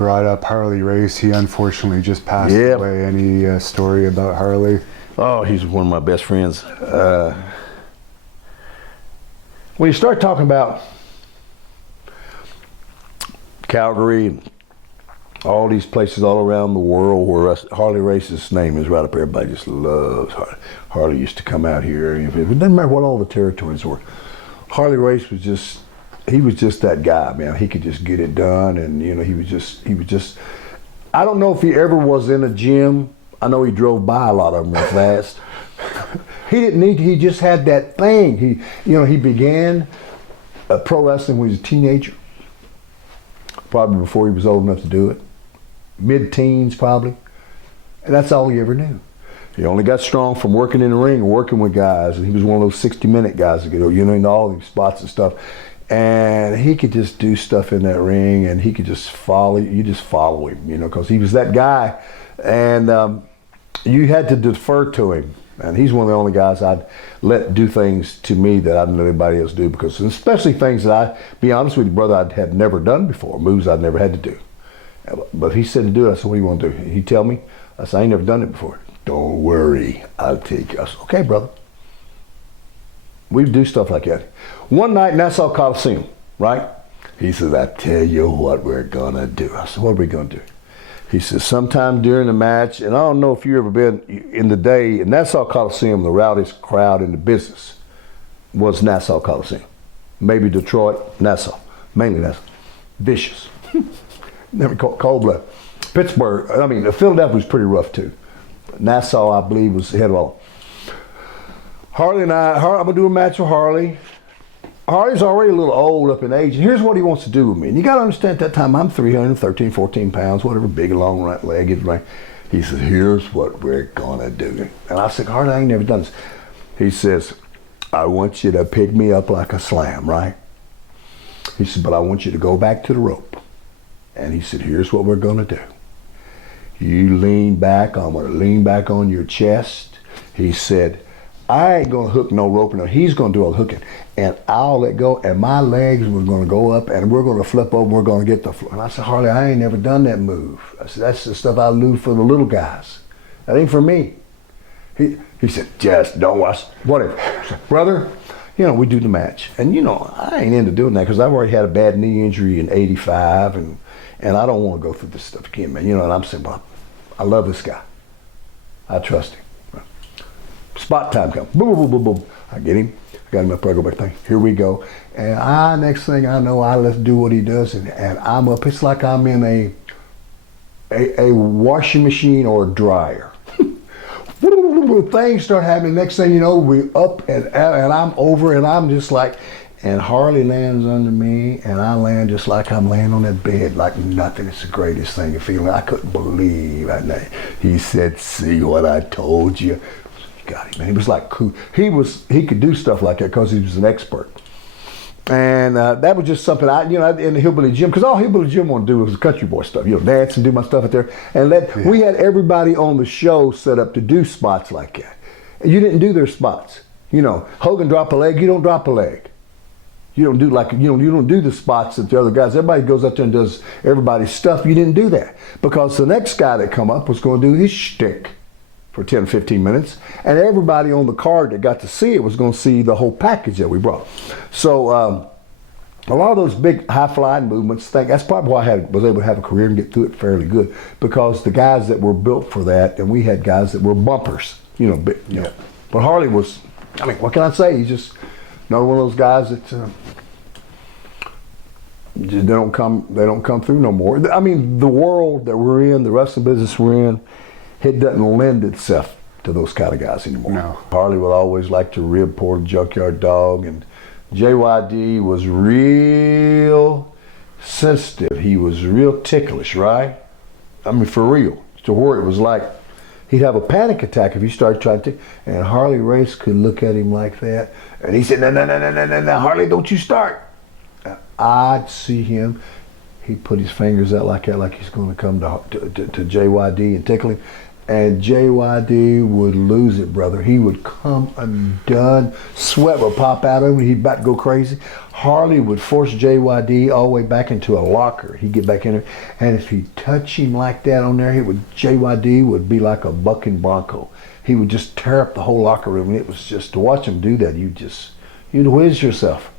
brought up Harley Race. He unfortunately just passed away. Any story about Harley? Oh, he's one of my best friends. When you start talking about Calgary and all these places all around the world where Harley Race's name is right up there, everybody just loves Harley. Harley used to come out here. It doesn't matter what all the territories were. Harley Race was just, he was just that guy, man. He could just get it done, and you know, he was just, I don't know if he ever was in a gym. I know he drove by a lot of them real fast. He didn't need to, he just had that thing. He began pro wrestling when he was a teenager, probably before he was old enough to do it. Mid-teens probably, and that's all he ever knew. He only got strong from working in the ring, working with guys, and he was one of those 60-minute guys that go, in all these spots and stuff. And he could just do stuff in that ring, and he could just follow, you just follow him, because he was that guy. And you had to defer to him. And he's one of the only guys I'd let do things to me that I didn't let anybody else do, because especially things that be honest with you, brother, I had never done before, moves I'd never had to do. But if he said to do it, I said, what do you want to do? He'd tell me. I said, I ain't never done it before. Don't worry, I'll take you. I said, okay, brother. We do stuff like that. One night, Nassau Coliseum, right? He said, I tell you what we're gonna do. I said, what are we gonna do? He said, sometime during the match, and I don't know if you've ever been in the day, in Nassau Coliseum, the rowdiest crowd in the business was Nassau Coliseum. Maybe Detroit, Nassau, mainly Nassau. Vicious. Never cold blood. Pittsburgh, Philadelphia was pretty rough too. Nassau, I believe, was ahead of all. Harley and I'm gonna do a match with Harley. Harley's already a little old up in age, and here's what he wants to do with me. And you gotta understand, at that time, I'm 313, 14 pounds, whatever, big and long right legged, right? He says, here's what we're gonna do. And I said, Harley, I ain't never done this. He says, I want you to pick me up like a slam, right? He said, but I want you to go back to the rope. And he said, here's what we're gonna do. You lean back, I'm gonna lean back on your chest. He said, I ain't gonna hook no rope, no, he's gonna do all the hooking. And I'll let go, and my legs were gonna go up, and we're gonna flip over, and we're gonna get the floor. And I said, Harley, I ain't never done that move. I said, that's the stuff I do for the little guys. That ain't for me. He said, just don't watch, whatever. Said, brother, we do the match. And I ain't into doing that, because I've already had a bad knee injury in '85, and I don't want to go through this stuff again, man. And I'm saying, well, I love this guy. I trust him. Spot time comes. Boom, boom, boom, boom. I get him. I got him up there, I go back thing. Here we go. And next thing I know, I let's do what he does, and I'm up. It's like I'm in a washing machine or a dryer. Things start happening. Next thing you know, we up and I'm over, and I'm just like, and Harley lands under me, and I land just like I'm laying on that bed, like nothing. It's the greatest thing to feel. I couldn't believe it. He said, see what I told you? Got him, man. He was like cool. He could do stuff like that because he was an expert. And that was just something in the Hillbilly gym, because all Hillbilly gym want to do was country boy stuff, dance and do my stuff out there. And we had everybody on the show set up to do spots like that. And you didn't do their spots. Hogan drop a leg, you don't drop a leg. You don't do you don't do the spots that the other guys. Everybody goes up there and does everybody's stuff. You didn't do that, because the next guy that come up was going to do his shtick for 10, 15 minutes, and everybody on the card that got to see it was going to see the whole package that we brought. So a lot of those big high-flying movements, that's probably why I was able to have a career and get through it fairly good, because the guys that were built for that, and we had guys that were bumpers, But Harley was, what can I say? He's just another one of those guys that they don't come through no more. The world that we're in, the wrestling business we're in, it doesn't lend itself to those kind of guys anymore. No. Harley would always like to rib poor Junkyard Dog, and JYD was real sensitive. He was real ticklish, right? For real. To where it was like he'd have a panic attack if you started trying to, and Harley Race could look at him like that, and he said, no, Harley, don't you start. I'd see him. He'd put his fingers out like that, like he's going to come to JYD and tickle him. and JYD would lose it, brother. He would come undone. Sweat would pop out of him. He'd about to go crazy. Harley would force JYD all the way back into a locker. He'd get back in there, and if he'd touch him like that on there, JYD would be like a bucking bronco. He would just tear up the whole locker room, and it was just, to watch him do that, you'd whiz yourself.